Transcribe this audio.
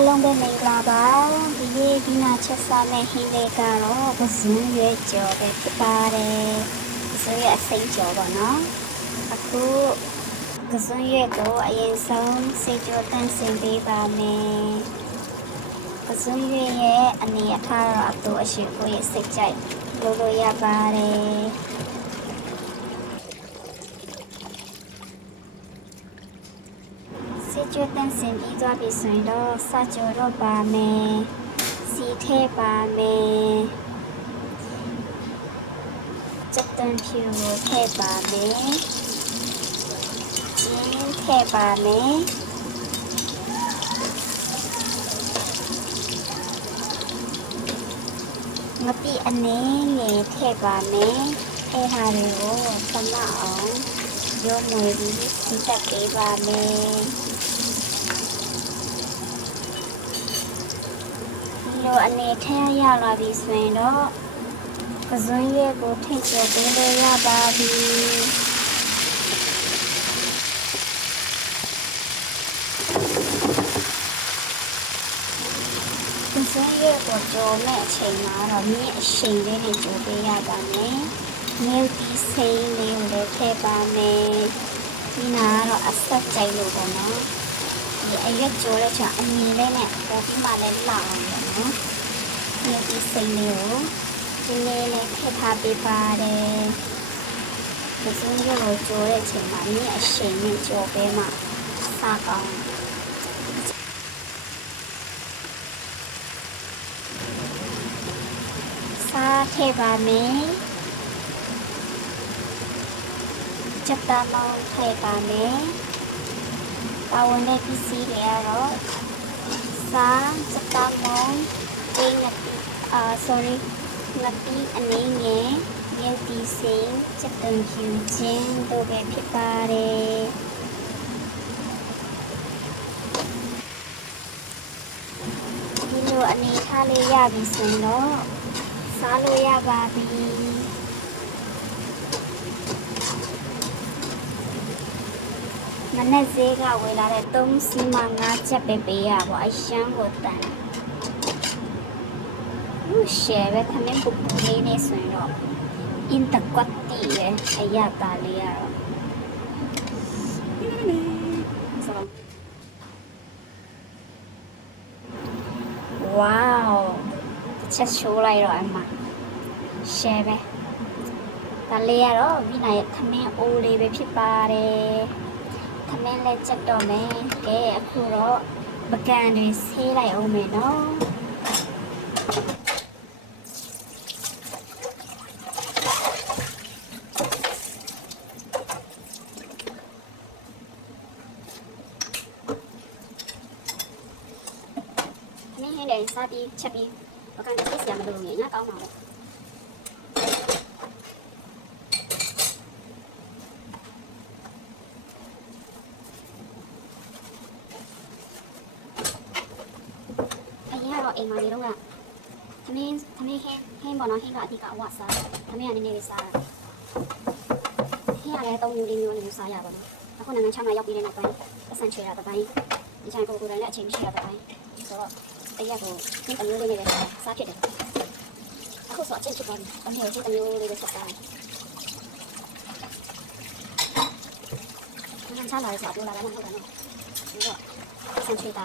အားလုံးပဲမင်္ဂလာပါဒီနေ့ဒီနာချက်စားမဲ့ဟင်းလေးကတော့ပဇွန်ရွက်ကြော်ပဲဖြစ်ပါတယ်ပဇွန်ရွက်အစိမ်းကြော်ပါနော်အခုပဇွန်ရွက်ကိုအရင်ဆုံးစေကြောတန့်စင်ပေးပါမယ်ပဇွန်ရွက်ရဲ့အနေအထားတော့အတူအရှိကိုရဲ့စိတ်ကြိုက်လုပ်လို့ရပါတယ် စေကျွတ်တန့်စင်ပြီးသွားပြီဆိုရင်တော့စကြော်တော့ပါမယ်စီထဲပါမယ်စက်တန်ဖြူကိုထည့်ပါမယ်ကျင်းထည့်ပါမယ်ငပိအနေငယ်ထည့်ပါမယ်အဲဟာတွေကိုသမအောင် ရုံးမွေပြီးစီတက်ပေးပါမယ်ဒီလိုအနေထဲရလာပြီဆိုရင်တော့ပဇွန်ရွက်ကိုထိတ်ကျော်ပေးလို့ရပါပြီပဇွန်ရွက်ကိုကြော်မဲ့အချိန်မှာတော့မြင့်အရှိန်လေးနဲ့ကြော်ပေးရပါမယ် မြင်းဒီစိမ့်လေးကိုလည်းထည့်ပါမယ်ဒီနာကတော့အဆက်ကြိုက်လို့ပေါ့နော်ဒီအရက်ကြောတဲ့ချာအမြင်လေးနဲ့ပေါ်ပြီးမှလည်းလာအောင်ပေါ့နော်ဒီဒီစိတ်လေးကိုဒီလေးလေးခက်ထားပေးပါတယ်ဒီစင်းရောကြောတဲ့ချိန်မှာမြင့်အရှိန်နဲ့ကြောပေးမှစားကောင်းစားထည့်ပါမယ် ချက်သားမောင်းထည့်ပါမယ်ပါဝင်တဲ့ပစ္စည်းတွေကတော့စားစတာမုံတေးငတိအာ sorry ငတိအနေငယ်မြက်တီစင်ချက်တန်ဖြူချင်းတို့ပဲဖြစ်ပါတယ်ဒီလိုအနေထားလေးရပြီဆိုရင်တော့စားလို့ရပါပြီ မနဲ့ဈေးကဝယ်လာတဲ့3စီမ5ချက်ပဲပေးရပါအရှမ်းကိုတန်ဘူးရှယ်ပဲခမင်းပူပူလေးနေဆိုရင်တော့အင်တကွတ်တီရဲ့အရတာလေးရတော့ဆိုဝေါချက်ရှိုးလိုက်တော့အမရှယ်ပဲဒါလေးရတော့မိနာရဲ့ခမင်းအိုးလေးပဲဖြစ်ပါတယ် သမင်းလက်ချက်တော့မယ်ကဲအခုတော့ပကံတွေဆေးလိုက်အောင်မယ်နော်သမင်းဟင်းတွေစားပြီးချက်ပြီးပကံတွေဆေးစရာမလိုဘူးညကောင်းပါဘူးအရင်ကတော့အိမ်မှာနေတော့ကသမင်းသမင်းဟင်းဟင်းပေါ်တော့ဟင်းကအဓိကအဝတ်စားသမင်းကနည်းနည်းလေး စားတာဟင်းကလည်းသုံးမျိုးလေးမျိုးလေးစားရပါတော့အခုနိုင်ငံခြားမှာရောက်ပြီးတဲ့နောက်ပိုင်းအဆန်ချေတာတစ်ပိုင်းဒီချိန်ကိုကိုယ်တိုင်လည်းအချိန်မရှိတာတစ်ပိုင်းဆိုတော့တရက်ကိုဟင်းတစ်မျိုးလေးနဲ့ပဲစားဖြစ်တယ်အခုဆိုအချင်းချစ်သွားပြီအမေဟင်းတစ်မျိုးလေးပဲဆက်စားတယ်နိုင်ငံခြားလာရဆိုအတူလာတယ်မဟုတ်တယ်နော်ဒီတော့အဆန်ချေတာ